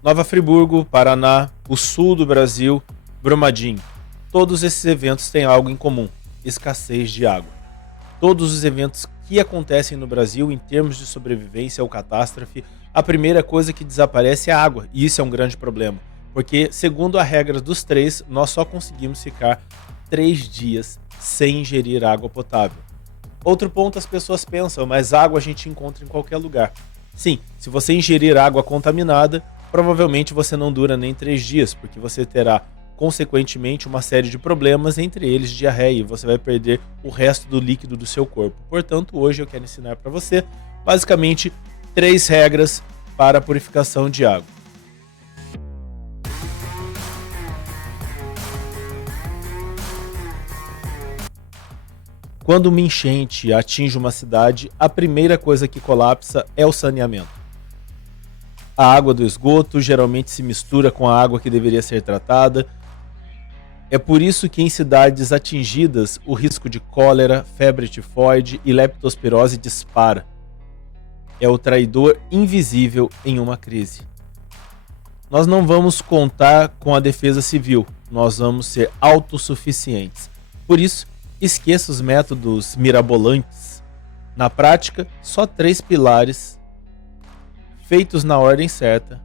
Nova Friburgo, Paraná, o sul do Brasil, Brumadinho. Todos esses eventos têm algo em comum: escassez de água. Todos os eventos que acontecem no Brasil em termos de sobrevivência ou catástrofe, a primeira coisa que desaparece é a água, e isso é um grande problema, porque, segundo a regra dos três, nós só conseguimos ficar 3 dias sem ingerir água potável. Outro ponto, as pessoas pensam, mas água a gente encontra em qualquer lugar. Sim, se você ingerir água contaminada, provavelmente você não dura nem 3 dias, porque você terá, consequentemente, uma série de problemas, entre eles diarreia, e você vai perder o resto do líquido do seu corpo. Portanto, hoje eu quero ensinar para você, basicamente, 3 regras para a purificação de água. Quando uma enchente atinge uma cidade, a primeira coisa que colapsa é o saneamento. A água do esgoto geralmente se mistura com a água que deveria ser tratada. É por isso que em cidades atingidas o risco de cólera, febre tifoide e leptospirose dispara. É o traidor invisível em uma crise. Nós não vamos contar com a defesa civil, nós vamos ser autossuficientes. Por isso, esqueça os métodos mirabolantes. Na prática, só 3 pilares, feitos na ordem certa,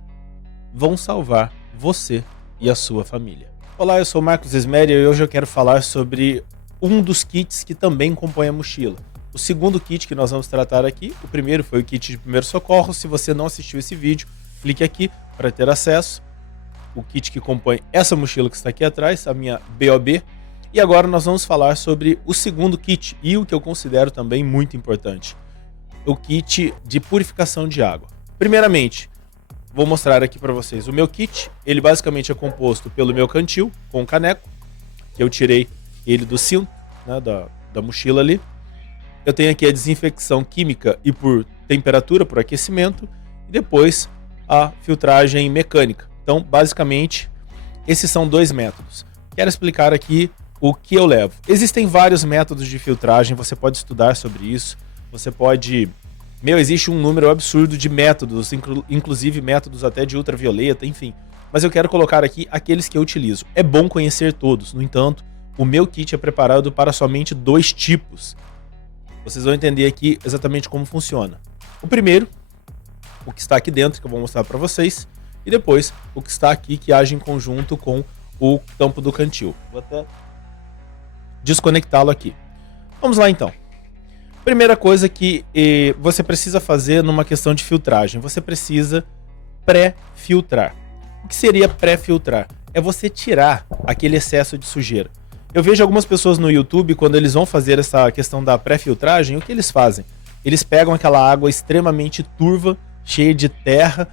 vão salvar você e a sua família. Olá, eu sou Marcos Esméria e hoje eu quero falar sobre um dos kits que também compõe a mochila. O segundo kit que nós vamos tratar aqui, o primeiro foi o kit de primeiros socorros. Se você não assistiu esse vídeo, clique aqui para ter acesso. O kit que compõe essa mochila que está aqui atrás, a minha BOB. E agora nós vamos falar sobre o segundo kit e o que eu considero também muito importante, o kit de purificação de água. Primeiramente, vou mostrar aqui para vocês o meu kit. Ele basicamente é composto pelo meu cantil com um caneco, que eu tirei ele do cinto, né, da mochila ali. Eu tenho aqui a desinfecção química e por temperatura, por aquecimento, e depois a filtragem mecânica. Então, basicamente, esses são 2 métodos. Quero explicar aqui o que eu levo. Existem vários métodos de filtragem, você pode estudar sobre isso, você pode... existe um número absurdo de métodos, inclusive métodos até de ultravioleta, enfim. Mas eu quero colocar aqui aqueles que eu utilizo. É bom conhecer todos, no entanto, o meu kit é preparado para somente 2 tipos. Vocês vão entender aqui exatamente como funciona. O primeiro, o que está aqui dentro, que eu vou mostrar para vocês, e depois o que está aqui, que age em conjunto com o tampo do cantil. Vou até desconectá-lo aqui. Vamos lá então. Primeira coisa que você precisa fazer numa questão de filtragem, você precisa pré-filtrar. O que seria pré-filtrar? É você tirar aquele excesso de sujeira. Eu vejo algumas pessoas no YouTube, quando eles vão fazer essa questão da pré-filtragem, o que eles fazem? Eles pegam aquela água extremamente turva, cheia de terra,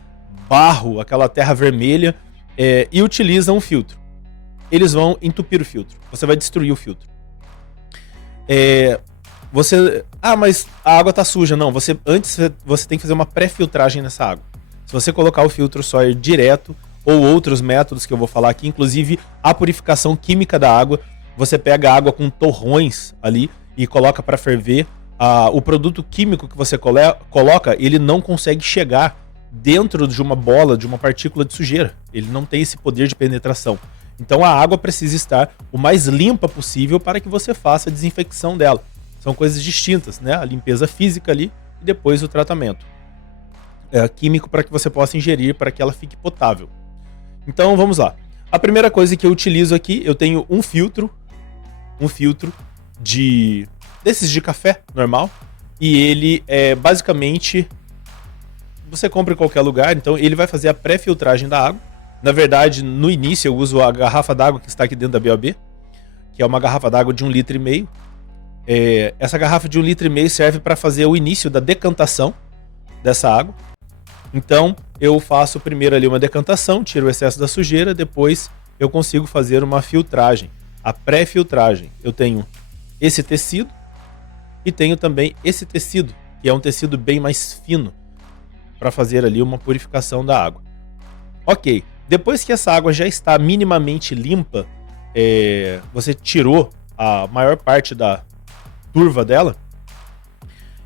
barro, aquela terra vermelha, e utilizam um filtro. Eles vão entupir o filtro. Você vai destruir o filtro. Mas a água tá suja. Não, antes você tem que fazer uma pré-filtragem nessa água. Se você colocar o filtro Sawyer direto, ou outros métodos que eu vou falar aqui, inclusive a purificação química da água, você pega a água com torrões ali e coloca para ferver. O produto químico que você coloca, ele não consegue chegar dentro de uma bola, de uma partícula de sujeira. Ele não tem esse poder de penetração. Então a água precisa estar o mais limpa possível para que você faça a desinfecção dela. São coisas distintas, né? A limpeza física ali e depois o tratamento químico para que você possa ingerir, para que ela fique potável. Então vamos lá. A primeira coisa que eu utilizo aqui, eu tenho um filtro desses de café normal, e ele é basicamente, você compra em qualquer lugar, então ele vai fazer a pré-filtragem da água. Na verdade, no início eu uso a garrafa d'água que está aqui dentro da BOB, que é uma garrafa d'água de 1,5 litro. Essa garrafa de 1,5 litro serve para fazer o início da decantação dessa água. Então eu faço primeiro ali uma decantação, tiro o excesso da sujeira, depois eu consigo fazer uma filtragem, a pré-filtragem. Eu tenho esse tecido e tenho também esse tecido, que é um tecido bem mais fino, para fazer ali uma purificação da água. Ok, depois que essa água já está minimamente limpa, você tirou a maior parte da turva dela,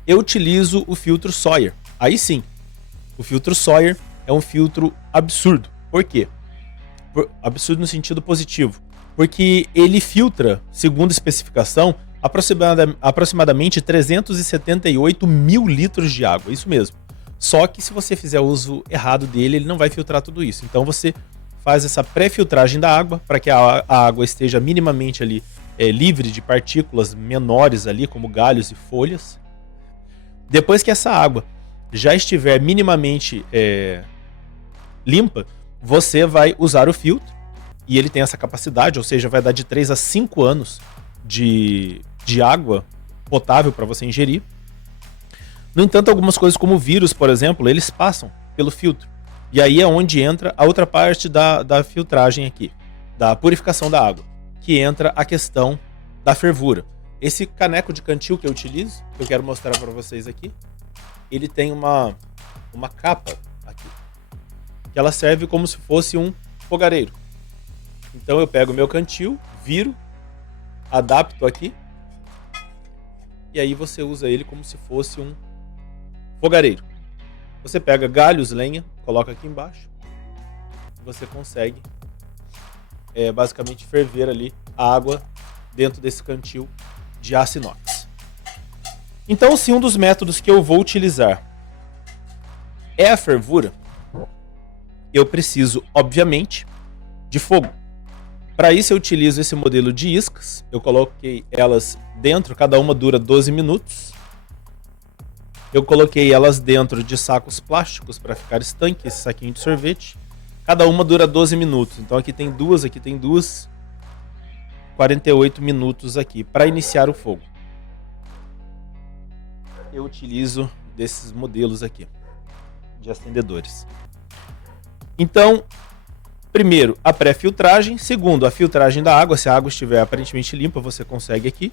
eu utilizo o filtro Sawyer. Aí sim, o filtro Sawyer é um filtro absurdo. Por quê? Absurdo no sentido positivo. Porque ele filtra, segundo a especificação, aproximadamente 378 mil litros de água. Isso mesmo. Só que se você fizer uso errado dele, ele não vai filtrar tudo isso. Então você faz essa pré-filtragem da água para que a água esteja minimamente ali livre de partículas menores ali, como galhos e folhas. Depois que essa água já estiver minimamente limpa, você vai usar o filtro, e ele tem essa capacidade, ou seja, vai dar de 3 a 5 anos de água potável para você ingerir. No entanto, algumas coisas como vírus, por exemplo, eles passam pelo filtro. E aí é onde entra a outra parte da filtragem aqui, da purificação da água, que entra a questão da fervura. Esse caneco de cantil que eu utilizo, que eu quero mostrar para vocês aqui, ele tem uma capa aqui, que ela serve como se fosse um fogareiro. Então eu pego o meu cantil, viro, adapto aqui, e aí você usa ele como se fosse um fogareiro. Você pega galhos, lenha, coloca aqui embaixo, você consegue basicamente ferver ali a água dentro desse cantil de aço inox. Então, se um dos métodos que eu vou utilizar é a fervura, eu preciso, obviamente, de fogo. Para isso eu utilizo esse modelo de iscas. Eu coloquei elas dentro, cada uma dura 12 minutos. Eu coloquei elas dentro de sacos plásticos para ficar estanque, esse saquinho de sorvete. Cada uma dura 12 minutos. Então aqui tem duas, 48 minutos aqui para iniciar o fogo. Eu utilizo desses modelos aqui de acendedores. Então, primeiro, a pré-filtragem. Segundo, a filtragem da água. Se a água estiver aparentemente limpa, você consegue aqui.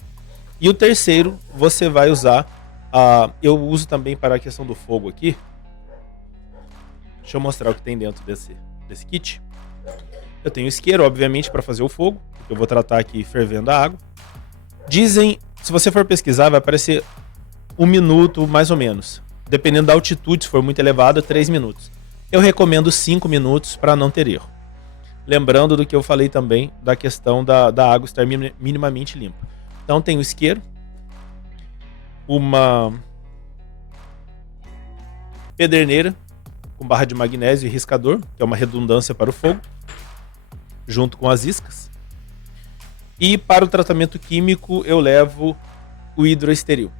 E o terceiro, você vai usar... eu uso também para a questão do fogo aqui. Deixa eu mostrar o que tem dentro desse kit. Eu tenho isqueiro, obviamente, para fazer o fogo. Eu vou tratar aqui fervendo a água. Dizem, se você for pesquisar, vai aparecer 1 minuto mais ou menos. Dependendo da altitude, se for muito elevado, 3 minutos. Eu recomendo 5 minutos para não ter erro. Lembrando do que eu falei também da questão da água estar minimamente limpa. Então tem o isqueiro, uma pederneira com barra de magnésio e riscador, que é uma redundância para o fogo, junto com as iscas. E para o tratamento químico eu levo o hidroesteril.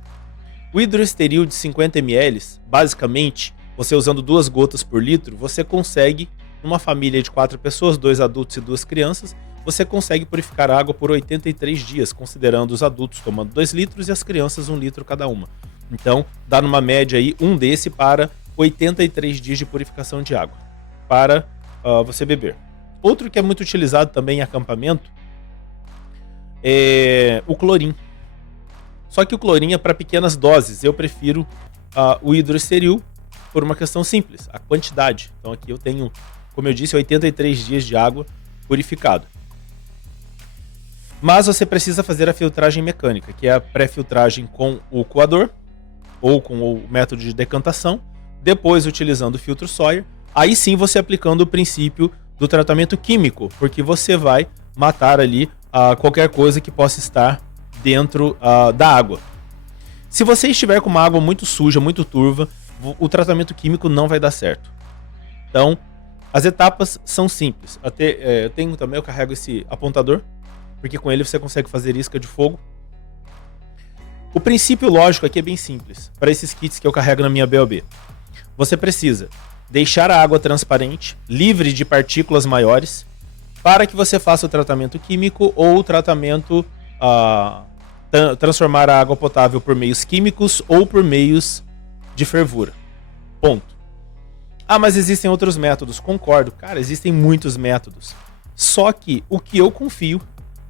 O hidroesteril de 50 ml, basicamente, você usando 2 gotas por litro, você consegue, numa família de 4 pessoas, 2 adultos e 2 crianças, você consegue purificar a água por 83 dias, considerando os adultos tomando 2 litros e as crianças 1 litro cada uma. Então, dá numa média aí um desse para 83 dias de purificação de água, para você beber. Outro que é muito utilizado também em acampamento é o clorim. Só que o clorim é para pequenas doses. Eu prefiro o hidroesteril por uma questão simples, a quantidade. Então aqui eu tenho, como eu disse, 83 dias de água purificada. Mas você precisa fazer a filtragem mecânica, que é a pré-filtragem com o coador ou com o método de decantação, depois utilizando o filtro Sawyer. Aí sim você aplicando o princípio do tratamento químico, porque você vai matar ali qualquer coisa que possa estar dentro da água. Se você estiver com uma água muito suja, muito turva, o tratamento químico não vai dar certo. Então, as etapas são simples. Eu carrego esse apontador, porque com ele você consegue fazer isca de fogo. O princípio lógico aqui é bem simples, para esses kits que eu carrego na minha BOB. Você precisa deixar a água transparente, livre de partículas maiores, para que você faça o tratamento químico ou o tratamento, transformar a água potável por meios químicos ou por meios de fervura. Ponto. Mas existem outros métodos. Concordo, cara, existem muitos métodos. Só que o que eu confio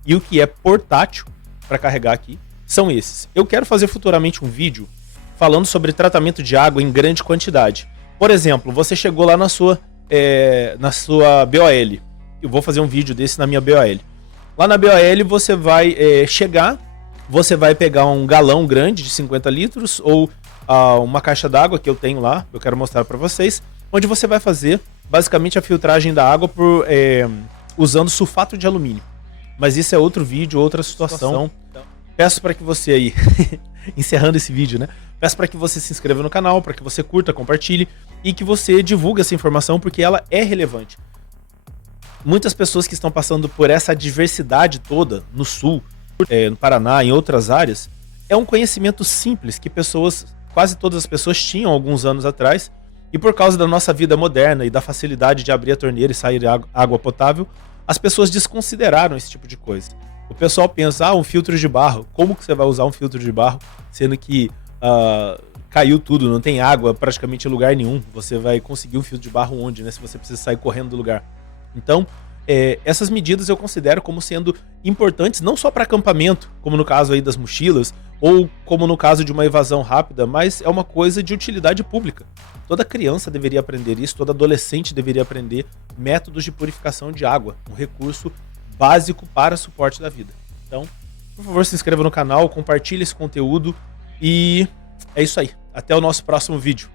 e o que é portátil para carregar aqui são esses. Eu quero fazer futuramente um vídeo falando sobre tratamento de água em grande quantidade. Por exemplo, você chegou lá na sua BOL. Eu vou fazer um vídeo desse na minha BOL. Lá na BOL você vai chegar, você vai pegar um galão grande de 50 litros ou uma caixa d'água que eu tenho lá, eu quero mostrar para vocês. onde você vai fazer basicamente a filtragem da água usando sulfato de alumínio. Mas isso é outro vídeo, outra situação. Peço para que você aí, encerrando esse vídeo, né? Peço para que você se inscreva no canal, para que você curta, compartilhe e que você divulgue essa informação, porque ela é relevante. Muitas pessoas que estão passando por essa diversidade toda no sul, no Paraná, em outras áreas, é um conhecimento simples que quase todas as pessoas tinham alguns anos atrás, e por causa da nossa vida moderna e da facilidade de abrir a torneira e sair água potável, as pessoas desconsideraram esse tipo de coisa. O pessoal pensa, um filtro de barro, como que você vai usar um filtro de barro, sendo que caiu tudo, não tem água praticamente em lugar nenhum, você vai conseguir um filtro de barro onde, né, se você precisa sair correndo do lugar. Então, essas medidas eu considero como sendo importantes, não só para acampamento, como no caso aí das mochilas, ou como no caso de uma evasão rápida, mas é uma coisa de utilidade pública. Toda criança deveria aprender isso, todo adolescente deveria aprender métodos de purificação de água, um recurso básico para suporte da vida. Então, por favor, se inscreva no canal, compartilhe esse conteúdo e é isso aí. Até o nosso próximo vídeo.